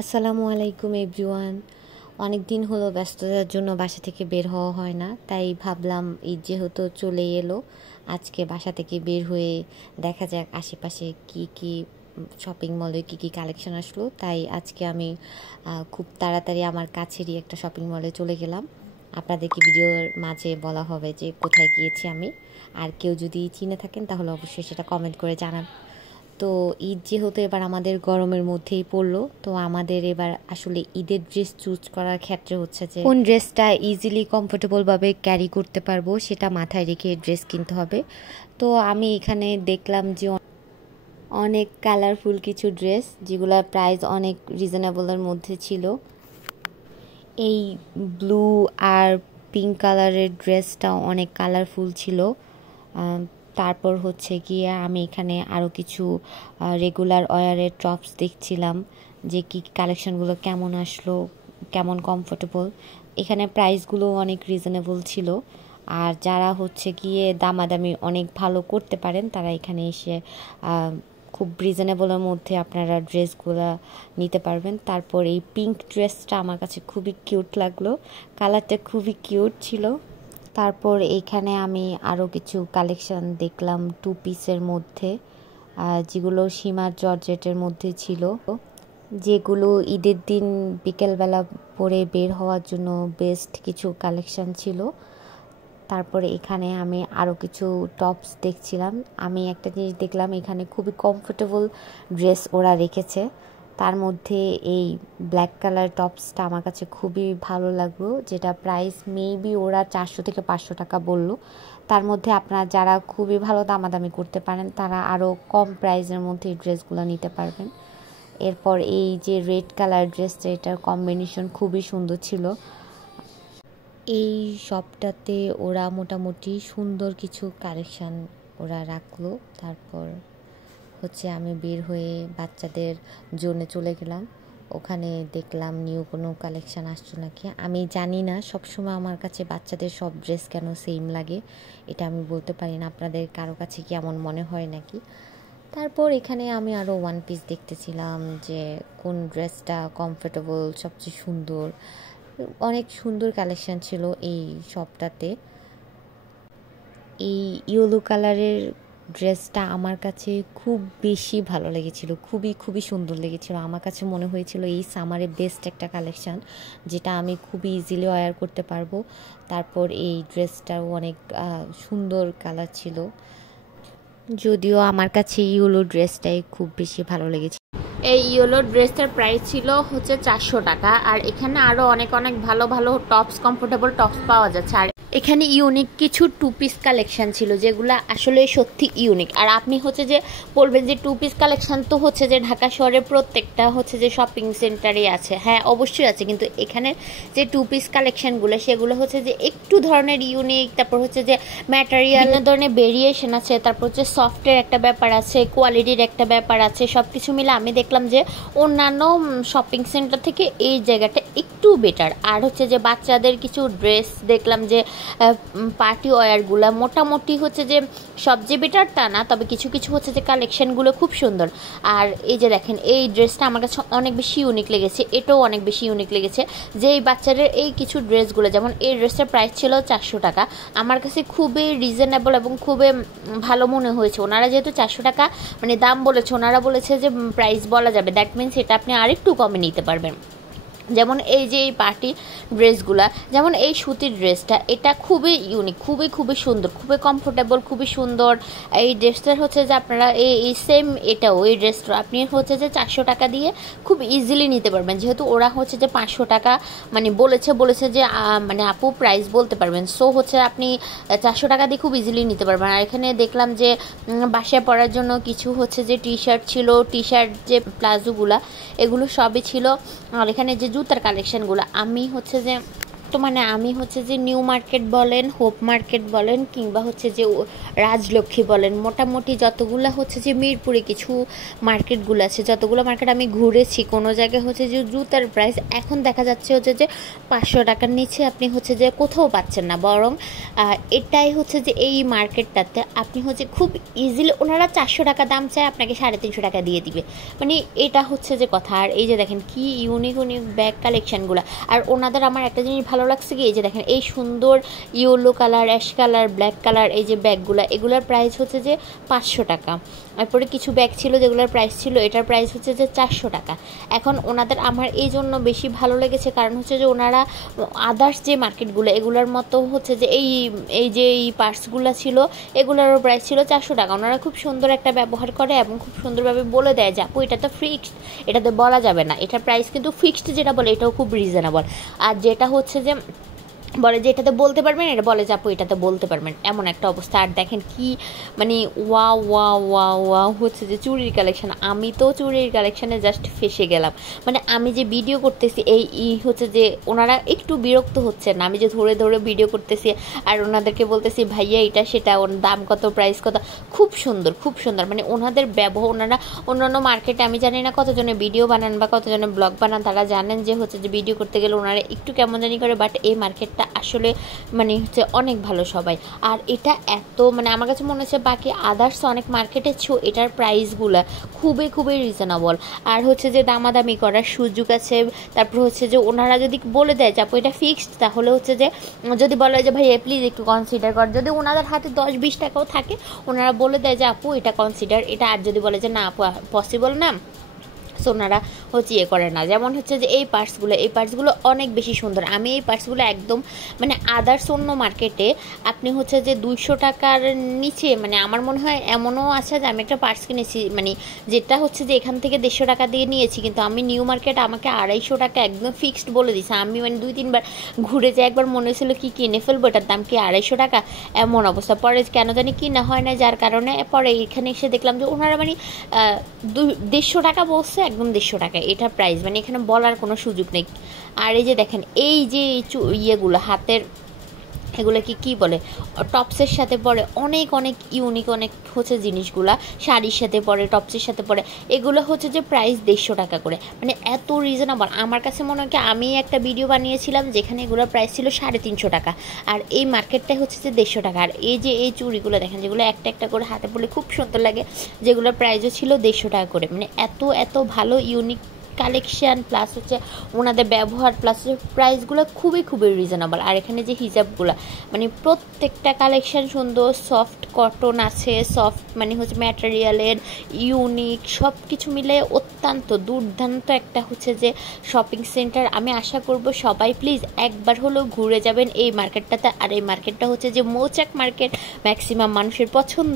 আসসালামু আলাইকুম এভরিওয়ান। অনেক দিন হলো ব্যস্ততার জন্য বাসা থেকে বের হওয়া হয় না, তাই ভাবলাম ঈদ যেহেতু চলে এলো, আজকে বাসা থেকে বের হয়ে দেখা যাক আশেপাশে কি কি শপিং মলে কি কি কালেকশন আসলো। তাই আজকে আমি খুব তাড়াতাড়ি আমার কাছেরই একটা শপিং মলে চলে গেলাম। আপনাদেরকে ভিডিওর মাঝে বলা হবে যে কোথায় গিয়েছি আমি, আর কেউ যদি চিনে থাকেন তাহলে অবশ্যই সেটা কমেন্ট করে জানান। তো ঈদ যেহেতু এবার আমাদের গরমের মধ্যেই পড়লো, তো আমাদের এবার আসলে ঈদের ড্রেস চুজ করার ক্ষেত্রে হচ্ছে যে কোন ড্রেসটা ইজিলি কমফোর্টেবলভাবে ক্যারি করতে পারবো সেটা মাথায় রেখে ড্রেস কিনতে হবে। তো আমি এখানে দেখলাম যে অনেক কালারফুল কিছু ড্রেস, যেগুলোর প্রাইস অনেক রিজনেবলের মধ্যে ছিল। এই ব্লু আর পিঙ্ক কালারের ড্রেসটা অনেক কালারফুল ছিল। তারপর হচ্ছে গিয়ে আমি এখানে আরও কিছু রেগুলার ওয়ারের টপস দেখছিলাম যে কি কালেকশনগুলো কেমন আসলো, কেমন কমফোর্টেবল। এখানে প্রাইসগুলো অনেক রিজনেবল ছিল, আর যারা হচ্ছে গিয়ে দামাদামি অনেক ভালো করতে পারেন তারা এখানে এসে খুব রিজনেবলের মধ্যে আপনারা ড্রেসগুলো নিতে পারবেন। তারপর এই পিঙ্ক ড্রেসটা আমার কাছে খুবই কিউট লাগলো, কালারটা খুবই কিউট ছিল। তারপর এইখানে আমি আরও কিছু কালেকশন দেখলাম টু পিসের মধ্যে, যেগুলো সীমা জর্জেটের মধ্যে ছিল, যেগুলো ঈদের দিন বিকেলবেলা পরে বের হওয়ার জন্য বেস্ট কিছু কালেকশন ছিল। তারপরে এখানে আমি আরও কিছু টপস দেখছিলাম। আমি একটা জিনিস দেখলাম, এখানে খুবই কমফোর্টেবল ড্রেস ওরা রেখেছে। তার মধ্যে এই ব্ল্যাক কালার টপসটা আমার কাছে খুবই ভালো লাগলো, যেটা প্রাইস মেবি ওরা 400 থেকে 500 টাকা বললো। তার মধ্যে আপনারা যারা খুবই ভালো দামাদামি করতে পারেন তারা আরও কম প্রাইসের মধ্যে এই ড্রেসগুলো নিতে পারবেন। এরপর এই যে রেড কালার ড্রেসটা, এটার কম্বিনেশন খুবই সুন্দর ছিল। এই শপটাতে ওরা মোটামুটি সুন্দর কিছু কালেকশান ওরা রাখলো। তারপর হচ্ছে আমি বের হয়ে বাচ্চাদের জোনে চলে গেলাম, ওখানে দেখলাম নিউ কোনো কালেকশান আসছো নাকি। আমি জানি না, সবসময় আমার কাছে বাচ্চাদের সব ড্রেস কেন সেম লাগে এটা আমি বলতে পারি না, আপনাদের কারো কাছে কি এমন মনে হয় নাকি। তারপর এখানে আমি আরও ওয়ান পিস দেখতেছিলাম যে কোন ড্রেসটা কমফোর্টেবল, সবচেয়ে সুন্দর। অনেক সুন্দর কালেকশন ছিল এই শপটাতে। এই ইয়েলো কালারের ড্রেসটা আমার কাছে খুব বেশি ভালো লেগেছিল, খুবই সুন্দর লেগেছিল। আমার কাছে মনে হয়েছিল এই সামারে বেস্ট একটা কালেকশান, যেটা আমি খুবই ইজিলি ওয়্যার করতে পারবো। তারপর এই ড্রেসটাও অনেক সুন্দর কালার ছিল, যদিও আমার কাছে ইয়েলো ড্রেসটাই খুব বেশি ভালো লেগেছে। এই ইয়েলো ড্রেসটার প্রাইস ছিল হচ্ছে 400 টাকা। আর এখানে আরও অনেক ভালো ভালো টপস, কমফোর্টেবল টপস পাওয়া যাচ্ছে। আর এখানে ইউনিক কিছু টু পিস কালেকশন ছিল, যেগুলো আসলে সত্যি ইউনিক। আর আপনি হচ্ছে যে বলবেন যে টু পিস কালেকশন তো হচ্ছে যে ঢাকা শহরের প্রত্যেকটা হচ্ছে যে শপিং সেন্টারে আছে, হ্যাঁ অবশ্যই আছে, কিন্তু এখানে যে টু পিস কালেকশনগুলো সেগুলো হচ্ছে যে একটু ধরনের ইউনিক। তারপর হচ্ছে যে ম্যাটেরিয়াল ধরনের ভেরিয়েশন আছে, তারপর হচ্ছে সফটের একটা ব্যাপার আছে, কোয়ালিটির একটা ব্যাপার আছে। সব কিছু মিলে আমি দেখলাম যে অন্যান্য শপিং সেন্টার থেকে এই জায়গাটা একটু বেটার। আর হচ্ছে যে বাচ্চাদের কিছু ড্রেস দেখলাম যে পার্টি ওয়্যারগুলো মোটামুটি হচ্ছে যে সবচেয়ে বেটার তা না, তবে কিছু কিছু হচ্ছে যে কালেকশনগুলো খুব সুন্দর। আর এই যে দেখেন, এই ড্রেসটা আমার কাছে অনেক বেশি ইউনিক লেগেছে, এটাও অনেক বেশি ইউনিক লেগেছে। যে এই বাচ্চাদের এই কিছু ড্রেসগুলো, যেমন এই ড্রেসটার প্রাইস ছিল 400 টাকা, আমার কাছে খুবই রিজনেবল এবং খুবই ভালো মনে হয়েছে। ওনারা যেহেতু 400 টাকা মানে দাম বলেছে, ওনারা বলেছে যে প্রাইস বলা যাবে, দ্যাট মিনস এটা আপনি আরেকটু কমে নিতে পারবেন। যেমন এই যে এই পার্টি ড্রেসগুলা, যেমন এই সুতির ড্রেসটা, এটা খুবই ইউনিক, খুবই সুন্দর, খুবই কমফোর্টেবল, খুবই সুন্দর। এই ড্রেসটার হচ্ছে যে আপনারা এই সেম এটাও এই ড্রেসটা আপনি হচ্ছে যে 400 টাকা দিয়ে খুব ইজিলি নিতে পারবেন, যেহেতু ওরা হচ্ছে যে 500 টাকা মানে বলেছে যে মানে আপু প্রাইস বলতে পারবেন, সো হচ্ছে আপনি 400 টাকা দিয়ে খুব ইজিলি নিতে পারবেন। আর এখানে দেখলাম যে বাসায় পরার জন্য কিছু হচ্ছে যে টি শার্ট ছিল, টি শার্ট যে প্লাজোগুলা এগুলো সবই ছিল। আর এখানে যে জুতার কালেকশনগুলো, আমি হচ্ছে যে বর্তমানে আমি হচ্ছে যে নিউ মার্কেট বলেন, হোপ মার্কেট বলেন, কিংবা হচ্ছে যে রাজলক্ষ্মী বলেন, মোটামুটি যতগুলো হচ্ছে যে মিরপুরে কিছু মার্কেটগুলো আছে, যতগুলো মার্কেট আমি ঘুরেছি, কোনো জায়গায় হচ্ছে যে জুতার প্রাইস এখন দেখা যাচ্ছে হচ্ছে যে 500 টাকার নিচে আপনি হচ্ছে যে কোথাও পাচ্ছেন না। বরং এটাই হচ্ছে যে এই মার্কেটটাতে আপনি হচ্ছে খুব ইজিলি, ওনারা 400 টাকা দাম চায়, আপনাকে 350 টাকা দিয়ে দিবে, মানে এটা হচ্ছে যে কথা। আর এই যে দেখেন কি ইউনিক ইউনিক ব্যাগ কালেকশানগুলো। আর ওনাদের আমার একটা জিনিস ভালো লাগছে কি, এই যে দেখেন এই সুন্দর yellow colour, ash colour, black colour এই যে ব্যাগগুলো, এগুলোর প্রাইস হচ্ছে যে 500 টাকা। তারপরে কিছু ব্যাগ ছিল যেগুলোর প্রাইস ছিল, এটার প্রাইস হচ্ছে যে 400 টাকা। এখন ওনাদের আমার এই জন্য বেশি ভালো লেগেছে, কারণ হচ্ছে যে ওনারা আদার্স যে মার্কেটগুলো এগুলোর মতো হচ্ছে যে এই যে এই পার্সগুলো ছিল এগুলোরও প্রাইস ছিল 400 টাকা। ওনারা খুব সুন্দর একটা ব্যবহার করে এবং খুব সুন্দরভাবে বলে দেয় যে আপু এটা তো ফিক্সড, এটাতে বলা যাবে না, এটার প্রাইস কিন্তু ফিক্সড যেটা বলে এটাও খুব রিজনেবল। আর যেটা হচ্ছে যে বলে যে এটাতে বলতে পারবেন, এটা বলে যে আপু এটাতে বলতে পারবেন, এমন একটা অবস্থা। আর দেখেন কি মানে ওয়াও ওয়াও ওয়াও ওয়াও হচ্ছে যে চুড়ির কালেকশন। আমি তো চুড়ির কালেকশানে জাস্ট ফেসে গেলাম। মানে আমি যে ভিডিও করতেছি এই হচ্ছে যে ওনারা একটু বিরক্ত হচ্ছে না, আমি যে ধরে ধরে ভিডিও করতেছি আর ওনাদেরকে বলতেছি ভাইয়া এটা সেটা, ওর দাম কত, প্রাইস কত, খুব সুন্দর খুব সুন্দর। মানে ওনাদের ব্যবহার, ওনারা অন্যান্য মার্কেটে আমি জানি না কতজনে ভিডিও বানান বা কতজনে ব্লগ বানান, তারা জানেন যে হচ্ছে যে ভিডিও করতে গেলে ওনারা একটু কেমন জানি করে, বাট এই মার্কেটটা আসলে মানে হচ্ছে অনেক ভালো সবাই। আর এটা এত মানে আমার কাছে মনে হচ্ছে বাকি আদার্স অনেক মার্কেটের চেয়েও এটার প্রাইসগুলো খুবই খুবই রিজনেবল। আর হচ্ছে যে দামাদামি করার সুযোগ আছে। তারপর হচ্ছে যে ওনারা যদি বলে দেয় যে আপু এটা ফিক্সড, তাহলে হচ্ছে যে যদি বলে যে ভাই প্লিজ একটু কনসিডার কর, যদি ওনাদের হাতে 10-20 টাকাও থাকে ওনারা বলে দেয় যে আপু এটা কনসিডার এটা। আর যদি বলে যে না আপু পসিবল না, সো ওনারা হচ্ছে ইয়ে করে না। যেমন হচ্ছে যে এই পার্টসগুলো অনেক বেশি সুন্দর। আমি এই পার্টসগুলো একদম মানে আদার্স অন্য মার্কেটে আপনি হচ্ছে যে 200 টাকার নিচে, মানে আমার মনে হয় এমনও আছে যে আমি একটা পার্টস কিনেছি মানে যেটা হচ্ছে যে এখান থেকে 150 টাকা দিয়ে নিয়েছি, কিন্তু আমি নিউ মার্কেট আমাকে 250 টাকা একদম ফিক্সড বলে দিয়েছে। আমি মানে 2-3 বার ঘুরে যাই, একবার মনে হয়েছিল কি কিনে ফেলবো, এটার দাম কি 250 টাকা, এমন অবস্থা। পরে কেন জানি কিনা হয় না, যার কারণে পরে এখানে এসে দেখলাম যে ওনারা মানে 150 টাকা বলছে, একদম 150 টাকা এটা প্রাইস, মানে এখানে বলার কোনো সুযোগ নেই। আর এই যে দেখেন এই যে ইয়েগুলো হাতের, এগুলো কি বলে, টপসের সাথে পরে অনেক অনেক ইউনিক অনেক হচ্ছে জিনিসগুলা, শাড়ির সাথে পরে, টপসের সাথে পরে, এগুলো হচ্ছে যে প্রাইস 150 টাকা করে, মানে এত রিজনেবল। আমার কাছে মনে হয় কি আমি একটা ভিডিও বানিয়েছিলাম যেখানে এগুলোর প্রাইস ছিল 350 টাকা, আর এই মার্কেটটাই হচ্ছে যে 150 টাকা। আর এই যে এই চুড়িগুলো দেখেন যেগুলো একটা একটা করে হাতে পরলে খুব সুন্দর লাগে, যেগুলোর প্রাইসও ছিল 150 টাকা করে। মানে এত এত ভালো ইউনিক কালেকশান, প্লাস হচ্ছে ওনাদের ব্যবহার, প্লাস প্রাইসগুলো খুবই খুবই রিজনেবল। আর এখানে যে হিজাবগুলো মানে প্রত্যেকটা কালেকশান সুন্দর, সফট কটন আছে, সফট মানে হচ্ছে ম্যাটেরিয়ালের, ইউনিক সব কিছু মিলে অত্যন্ত দুর্দান্ত একটা হচ্ছে যে শপিং সেন্টার। আমি আশা করব সবাই প্লিজ একবার হলেও ঘুরে যাবেন এই মার্কেটটাতে। আর এই মার্কেটটা হচ্ছে যে মৌচাক মার্কেট, ম্যাক্সিমাম মানুষের পছন্দ।